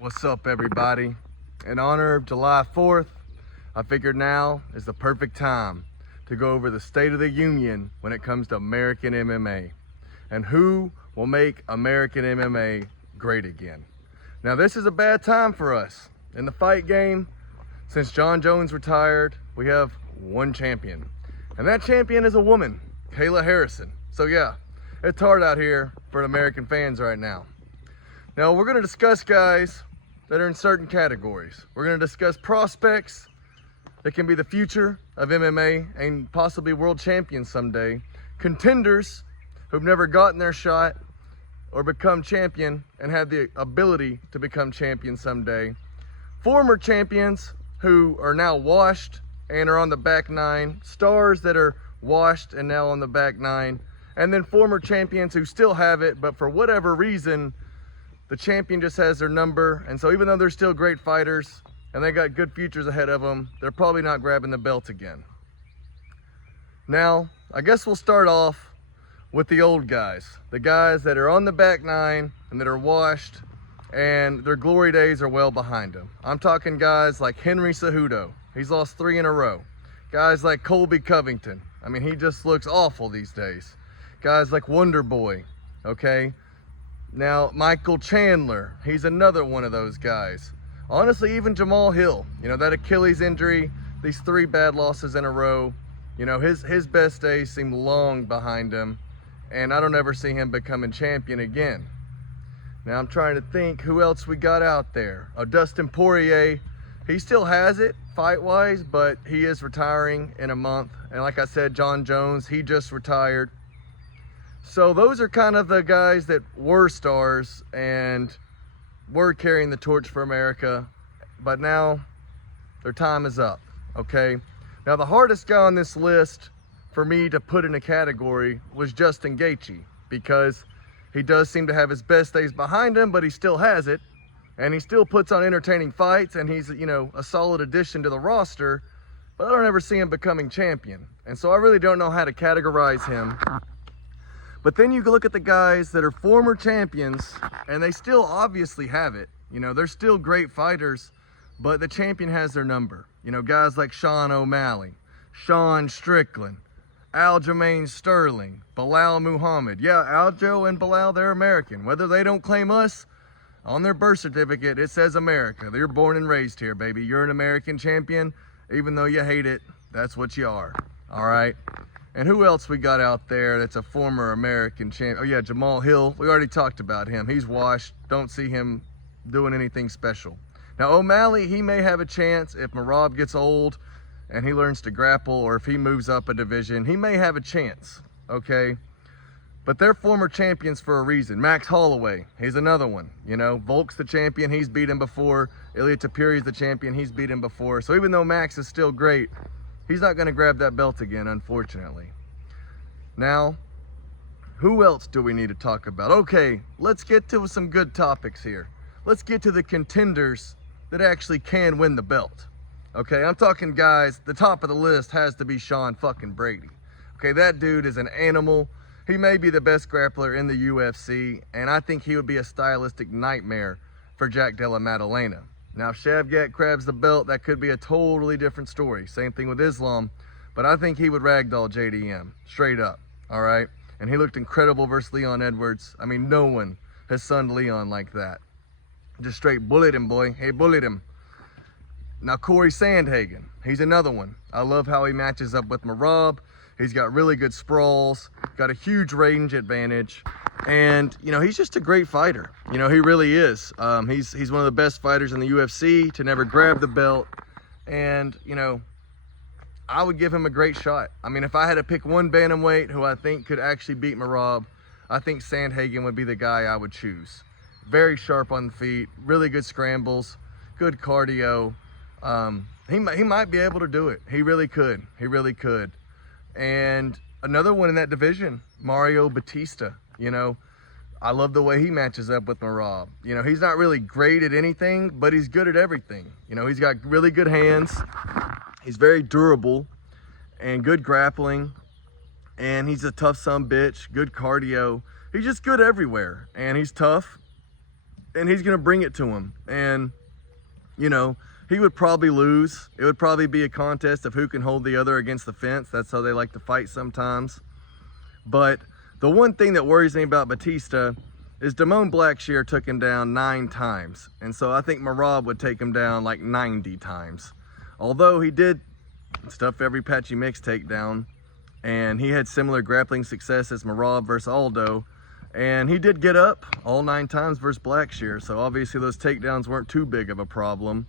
What's up, everybody? In honor of July 4th, I figured now is the perfect time to go over the State of the Union when it comes to American MMA and who will make American MMA great again. Now, this is a bad time for us. In the fight game, since John Jones retired, we have one champion, and that champion is a woman, Kayla Harrison. So yeah, it's hard out here for American fans right now. Now, we're going to discuss guys that are in certain categories. We're going to discuss prospects that can be the future of MMA and possibly world champions someday, contenders who've never gotten their shot or become champion and have the ability to become champion someday, former champions who are now washed and are on the back nine, stars that are washed and now on the back nine, and then former champions who still have it, but for whatever reason, the champion just has their number. And so even though they're still great fighters and they got good futures ahead of them, they're probably not grabbing the belt again. Now, I guess we'll start off with the old guys, the guys that are on the back nine and that are washed and their glory days are well behind them. I'm talking guys like Henry Cejudo. He's lost 3 in a row. Guys like Colby Covington. I mean, he just looks awful these days. Guys like Wonder Boy, okay? Now, Michael Chandler, he's another one of those guys. Honestly, even Jamal Hill, that Achilles injury, these 3 bad losses in a row, his best days seem long behind him, and I don't ever see him becoming champion again. Now, I'm trying to think who else we got out there. Dustin Poirier, he still has it fight-wise, but he is retiring in a month. And like I said, John Jones, he just retired. So those are kind of the guys that were stars and were carrying the torch for America, but now their time is up, okay? Now, the hardest guy on this list for me to put in a category was Justin Gaethje, because he does seem to have his best days behind him, but he still has it, and he still puts on entertaining fights, and he's, a solid addition to the roster, but I don't ever see him becoming champion. And so I really don't know how to categorize him. But then you look at the guys that are former champions, and they still obviously have it. They're still great fighters, but the champion has their number. Guys like Sean O'Malley, Sean Strickland, Aljamain Sterling, Bilal Muhammad. Yeah, Aljo and Bilal, they're American. Whether they don't claim us, on their birth certificate, it says America. They're born and raised here, baby. You're an American champion. Even though you hate it, that's what you are. All right? And who else we got out there that's a former American champion? Oh yeah, Jamal Hill. We already talked about him. He's washed. Don't see him doing anything special. Now, O'Malley, he may have a chance if Merab gets old and he learns to grapple, or if he moves up a division, he may have a chance, okay? But they're former champions for a reason. Max Holloway, he's another one. Volk's the champion. He's beat him before. Ilia Tapiri's the champion. He's beat him before. So even though Max is still great, he's not going to grab that belt again, unfortunately. Now, who else do we need to talk about? Okay, let's get to some good topics here. Let's get to the contenders that actually can win the belt. Okay, I'm talking guys, the top of the list has to be Sean fucking Brady. Okay, that dude is an animal. He may be the best grappler in the UFC, and I think he would be a stylistic nightmare for Jack Della Maddalena. Now, if Shavkat grabs the belt, that could be a totally different story. Same thing with Islam, but I think he would ragdoll JDM, straight up, all right? And he looked incredible versus Leon Edwards. I mean, no one has sunned Leon like that. Just straight bullet him, boy. Hey, bullet him. Now, Corey Sandhagen, he's another one. I love how he matches up with Merab. He's got really good sprawls, got a huge range advantage, and he's just a great fighter. He really is. He's one of the best fighters in the UFC to never grab the belt, and I would give him a great shot. I mean, if I had to pick one bantamweight who I think could actually beat Merab, I think Sandhagen would be the guy I would choose. Very sharp on the feet, really good scrambles, good cardio. He might be able to do it. He really could. He really could. And another one in that division, Mario Batista. I love the way he matches up with Merab. He's not really great at anything, but he's good at everything. He's got really good hands. He's very durable and good grappling. And he's a tough son bitch, good cardio. He's just good everywhere. And he's tough. and he's going to bring it to him. And, you know, he would probably lose. It would probably be a contest of who can hold the other against the fence. That's how they like to fight sometimes. But the one thing that worries me about Batista is Damone Blackshear took him down 9 times. And so I think Merab would take him down like 90 times. Although he did stuff every Patchy Mix takedown, and he had similar grappling success as Merab versus Aldo. And he did get up all 9 times versus Blackshear. So obviously those takedowns weren't too big of a problem.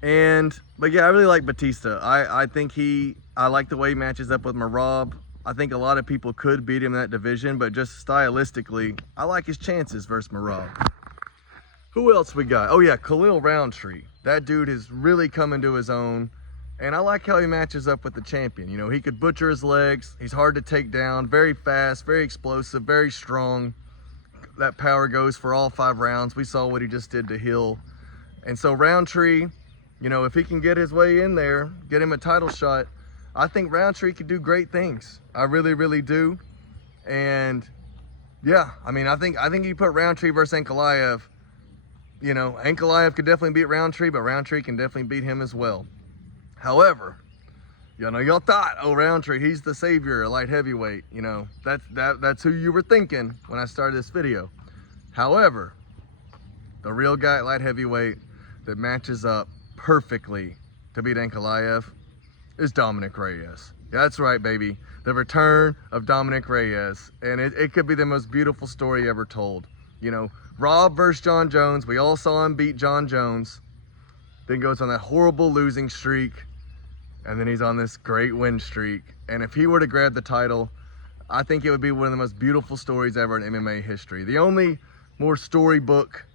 But yeah, I really like Batista. I think I like the way he matches up with Merab. I think a lot of people could beat him in that division, but just stylistically, I like his chances versus Merab. Who else we got? Oh yeah, Khalil Roundtree. That dude is really coming to his own, and I like how he matches up with the champion. You know, he could butcher his legs. He's hard to take down, very fast, very explosive, very strong. That power goes for all 5 rounds. We saw what he just did to Hill. And so Roundtree, you know, if he can get his way in there, get him a title shot, I think Roundtree could do great things. I really, really do. And yeah, I mean, I think you put Roundtree versus Ankalaev, you know, Ankalaev could definitely beat Roundtree, but Roundtree can definitely beat him as well. However, you know, y'all thought, oh, Roundtree, he's the savior of light heavyweight. You know, that's who you were thinking when I started this video. However, the real guy at light heavyweight that matches up perfectly to beat Ankalaev is Dominic Reyes. Yeah, that's right, baby. The return of Dominic Reyes. And it could be the most beautiful story ever told. You know, Rob versus John Jones. We all saw him beat John Jones. Then goes on that horrible losing streak. And then he's on this great win streak. And if he were to grab the title, I think it would be one of the most beautiful stories ever in MMA history. The only more storybook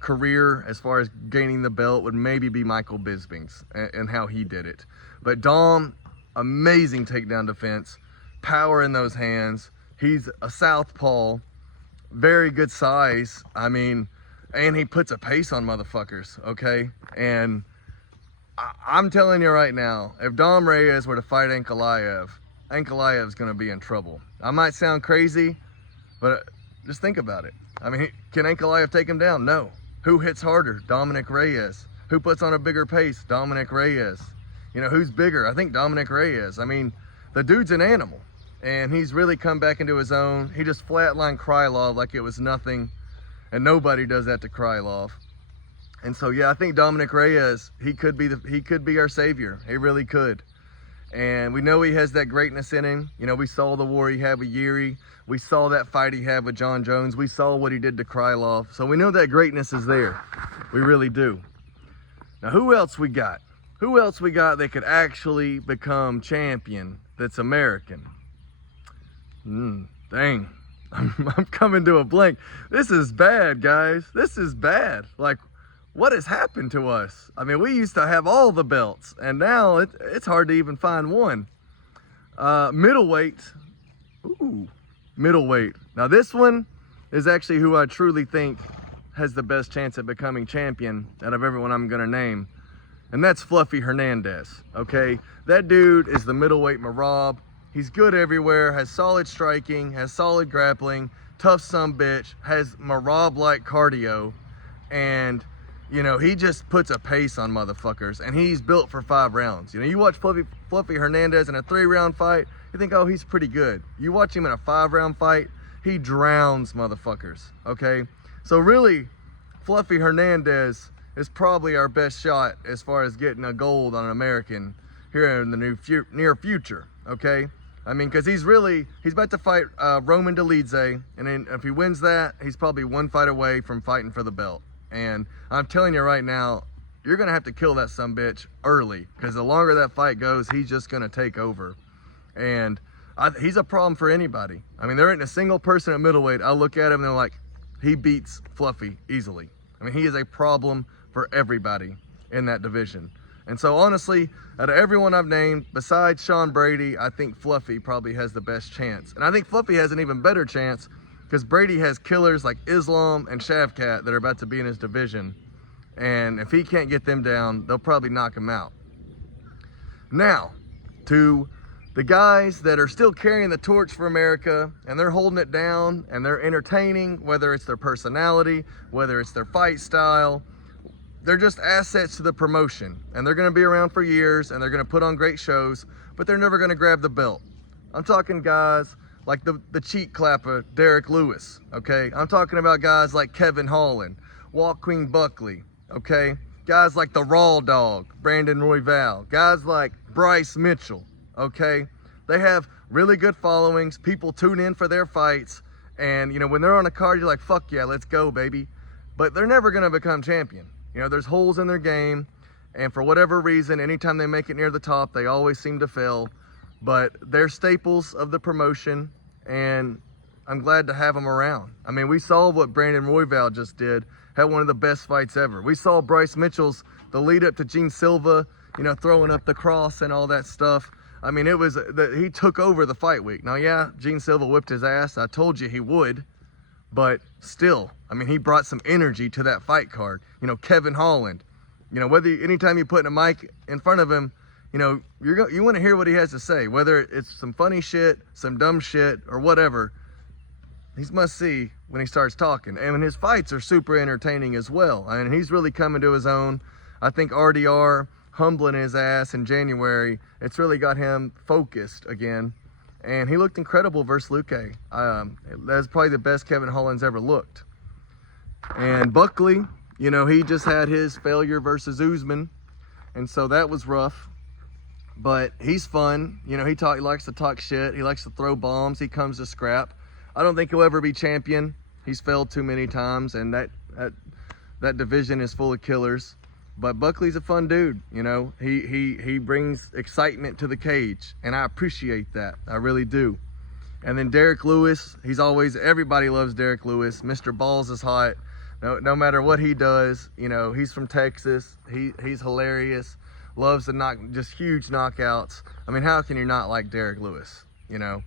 career as far as gaining the belt would maybe be Michael Bisping's and how he did it. But Dom, amazing takedown defense, power in those hands. He's a southpaw, very good size. I mean, and he puts a pace on motherfuckers, okay? And I'm telling you right now, if Dom Reyes were to fight Ankalaev, Ankalaev's gonna be in trouble. I might sound crazy, but just think about it. I mean, can Ankalaev take him down? No. Who hits harder? Dominic Reyes. Who puts on a bigger pace? Dominic Reyes. You know, who's bigger? I think Dominic Reyes. I mean, the dude's an animal, and he's really come back into his own. He just flatlined Krylov like it was nothing, and nobody does that to Krylov. And so, yeah, I think Dominic Reyes, he could be our savior. He really could. And we know he has that greatness in him. You know, we saw the war he had with Yuri. We saw that fight he had with John Jones. We saw what he did to Krylov. So we know that greatness is there. We really do. Now, who else we got? Who else we got that could actually become champion that's American? Dang. I'm coming to a blank. This is bad, guys. This is bad. Like, what has happened to us? I mean, we used to have all the belts, and now it's hard to even find one. Middleweight. Ooh, middleweight. Now, this one is actually who I truly think has the best chance at becoming champion out of everyone I'm going to name. And that's Fluffy Hernandez, okay? That dude is the middleweight Merab. He's good everywhere, has solid striking, has solid grappling, tough sumbitch, has Merab-like cardio, and, you know, he just puts a pace on motherfuckers, and he's built for 5 rounds. You know, you watch Fluffy Hernandez in a 3-round fight, you think, oh, he's pretty good. You watch him in a 5-round fight, he drowns motherfuckers, okay? So really, Fluffy Hernandez is probably our best shot as far as getting a gold on an American here in the near future, okay? I mean, because he's about to fight Roman Dolidze, and then if he wins that, he's probably 1 fight away from fighting for the belt. And I'm telling you right now, you're going to have to kill that sumbitch early, because the longer that fight goes, he's just going to take over. And he's a problem for anybody. I mean, there ain't a single person at middleweight, I look at him and they're like, he beats Fluffy easily. I mean, he is a problem for everybody in that division. And so honestly, out of everyone I've named, besides Sean Brady, I think Fluffy probably has the best chance. And I think Fluffy has an even better chance because Brady has killers like Islam and Shavkat that are about to be in his division. And if he can't get them down, they'll probably knock him out. Now, to the guys that are still carrying the torch for America, and they're holding it down, and they're entertaining, whether it's their personality, whether it's their fight style, they're just assets to the promotion, and they're going to be around for years, and they're going to put on great shows, but they're never going to grab the belt. I'm talking guys like the cheek clapper Derek Lewis, okay? I'm talking about guys like Kevin Holland, Joaquin Buckley, okay? Guys like the Raw Dog, Brandon Royval, guys like Bryce Mitchell, okay? They have really good followings. People tune in for their fights, and you know, when they're on a card, you're like, fuck yeah, let's go, baby. But they're never going to become champion. You know, there's holes in their game, and for whatever reason, anytime they make it near the top, they always seem to fail. But they're staples of the promotion, and I'm glad to have them around. I mean, we saw what Brandon Royval just did, had one of the best fights ever. We saw Bryce Mitchell's, the lead up to Gene Silva, you know, throwing up the cross and all that stuff. I mean, it was, he took over the fight week. Now, yeah, Gene Silva whipped his ass. I told you he would. But still, I mean, he brought some energy to that fight card. You know, Kevin Holland, you know, anytime you put a mic in front of him, you know, you want to hear what he has to say, whether it's some funny shit, some dumb shit, or whatever. He's must see when he starts talking. And his fights are super entertaining as well. I mean, he's really coming to his own. I think RDR humbling his ass in January, it's really got him focused again. And he looked incredible versus Luque. That's probably the best Kevin Holland's ever looked. And Buckley, you know, he just had his failure versus Usman, and so that was rough. But he's fun. You know, he likes to talk shit. He likes to throw bombs. He comes to scrap. I don't think he'll ever be champion. He's failed too many times, and that division is full of killers. But Buckley's a fun dude, you know. He brings excitement to the cage, and I appreciate that. I really do. And then Derek Lewis, everybody loves Derek Lewis. Mr. Balls is hot. No matter what he does, you know, he's from Texas. He's hilarious. Loves to just huge knockouts. I mean, how can you not like Derek Lewis, you know?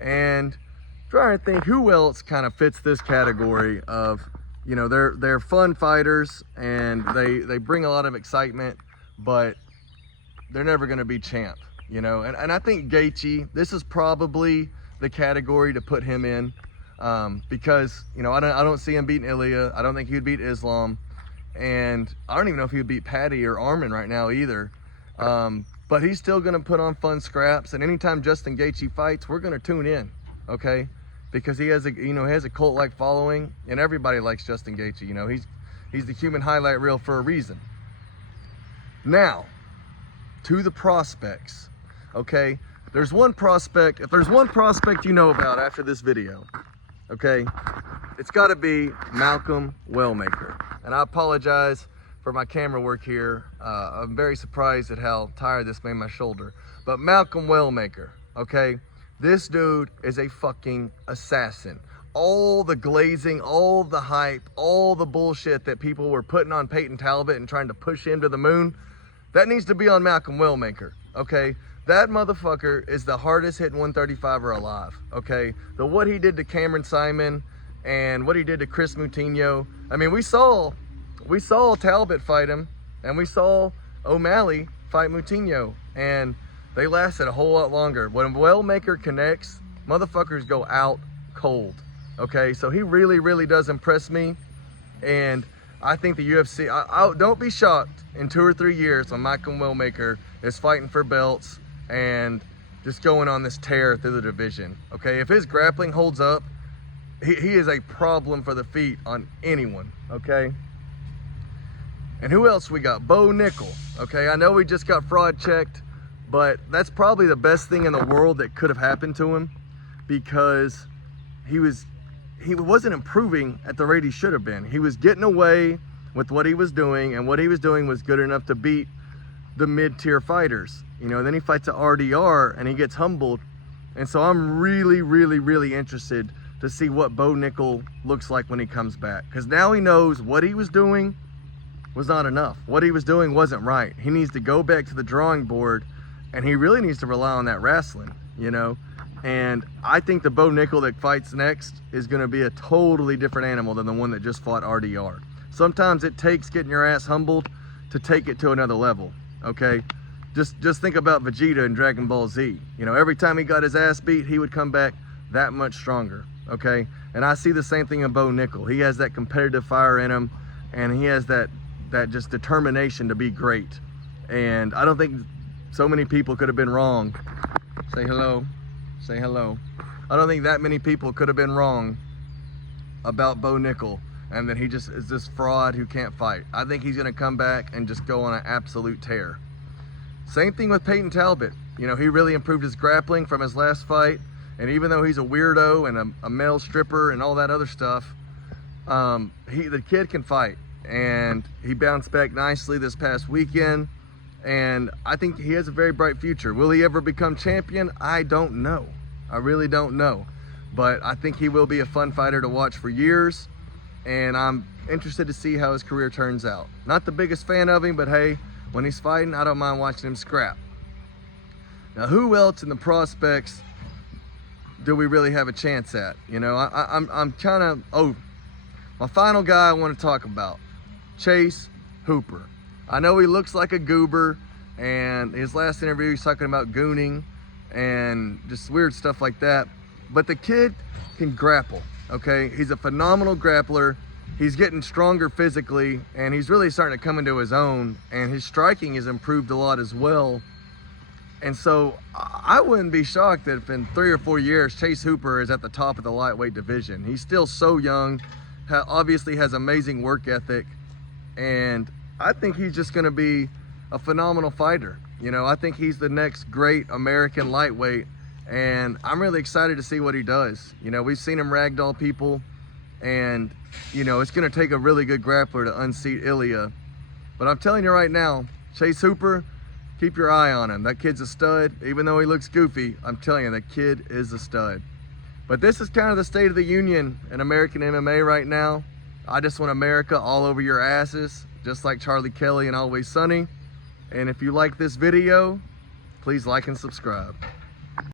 And trying to think who else kind of fits this category of, you know, they're fun fighters, and they bring a lot of excitement, but they're never going to be champ, you know. And I think Gaethje, this is probably the category to put him in, because, you know, I don't see him beating Ilya. I don't think he would beat Islam, and I don't even know if he would beat Patty or Armin right now either. But he's still going to put on fun scraps, and anytime Justin Gaethje fights, we're going to tune in, okay? Because he has a cult-like following, and everybody likes Justin Gaethje. You know, he's the human highlight reel for a reason. Now, to the prospects, okay? If there's one prospect you know about after this video, okay, it's got to be Malcolm Wellmaker. And I apologize for my camera work here. I'm very surprised at how tired this made my shoulder. But Malcolm Wellmaker, okay? This dude is a fucking assassin. All the glazing, all the hype, all the bullshit that people were putting on Peyton Talbot and trying to push him to the moon, that needs to be on Malcolm Wellmaker, okay? That motherfucker is the hardest hitting 135er alive, okay? What he did to Cameron Simon and what he did to Chris Moutinho. I mean, we saw Talbot fight him, and we saw O'Malley fight Moutinho, and they lasted a whole lot longer. When Wellmaker connects, motherfuckers go out cold, okay? So he really, really does impress me, and I think the UFC, don't be shocked in 2 or 3 years when Malcolm Wellmaker is fighting for belts and just going on this tear through the division, okay? If his grappling holds up, he is a problem for the feet on anyone, okay? And who else we got? Bo Nickel, okay? I know we just got fraud checked, but that's probably the best thing in the world that could have happened to him, because he wasn't improving at the rate he should have been. He was getting away with what he was doing, and what he was doing was good enough to beat the mid-tier fighters. You know, and then he fights at RDR and he gets humbled. And so I'm really, really, really interested to see what Bo Nickel looks like when he comes back, because now he knows what he was doing was not enough. What he was doing wasn't right. He needs to go back to the drawing board, and he really needs to rely on that wrestling, you know? And I think the Bo Nickel that fights next is gonna be a totally different animal than the one that just fought RDR. Sometimes it takes getting your ass humbled to take it to another level, okay? Just think about Vegeta in Dragon Ball Z. You know, every time he got his ass beat, he would come back that much stronger, okay? And I see the same thing in Bo Nickel. He has that competitive fire in him, and he has that just determination to be great. And I don't think so many people could have been wrong. Say hello. Say hello. I don't think that many people could have been wrong about Bo Nickel and that he just is this fraud who can't fight. I think he's going to come back and just go on an absolute tear. Same thing with Peyton Talbot. You know, he really improved his grappling from his last fight. And even though he's a weirdo and a male stripper and all that other stuff, the kid can fight. And he bounced back nicely this past weekend. And I think he has a very bright future. Will he ever become champion? I don't know. I really don't know. But I think he will be a fun fighter to watch for years. And I'm interested to see how his career turns out. Not the biggest fan of him, but hey, when he's fighting, I don't mind watching him scrap. Now, who else in the prospects do we really have a chance at? You know, I'm kind of, my final guy I want to talk about, Chase Hooper. I know he looks like a goober, and his last interview he's talking about gooning and just weird stuff like that. But the kid can grapple, okay? He's a phenomenal grappler. He's getting stronger physically, and he's really starting to come into his own, and his striking has improved a lot as well. And so I wouldn't be shocked that if in 3 or 4 years, Chase Hooper is at the top of the lightweight division. He's still so young, obviously has amazing work ethic, and I think he's just gonna be a phenomenal fighter. You know, I think he's the next great American lightweight, and I'm really excited to see what he does. You know, we've seen him ragdoll people, and, you know, it's gonna take a really good grappler to unseat Ilya. But I'm telling you right now, Chase Hooper, keep your eye on him. That kid's a stud. Even though he looks goofy, I'm telling you, that kid is a stud. But this is kind of the state of the union in American MMA right now. I just want America all over your asses, just like Charlie Kelly and Always Sunny. And if you like this video, please like and subscribe.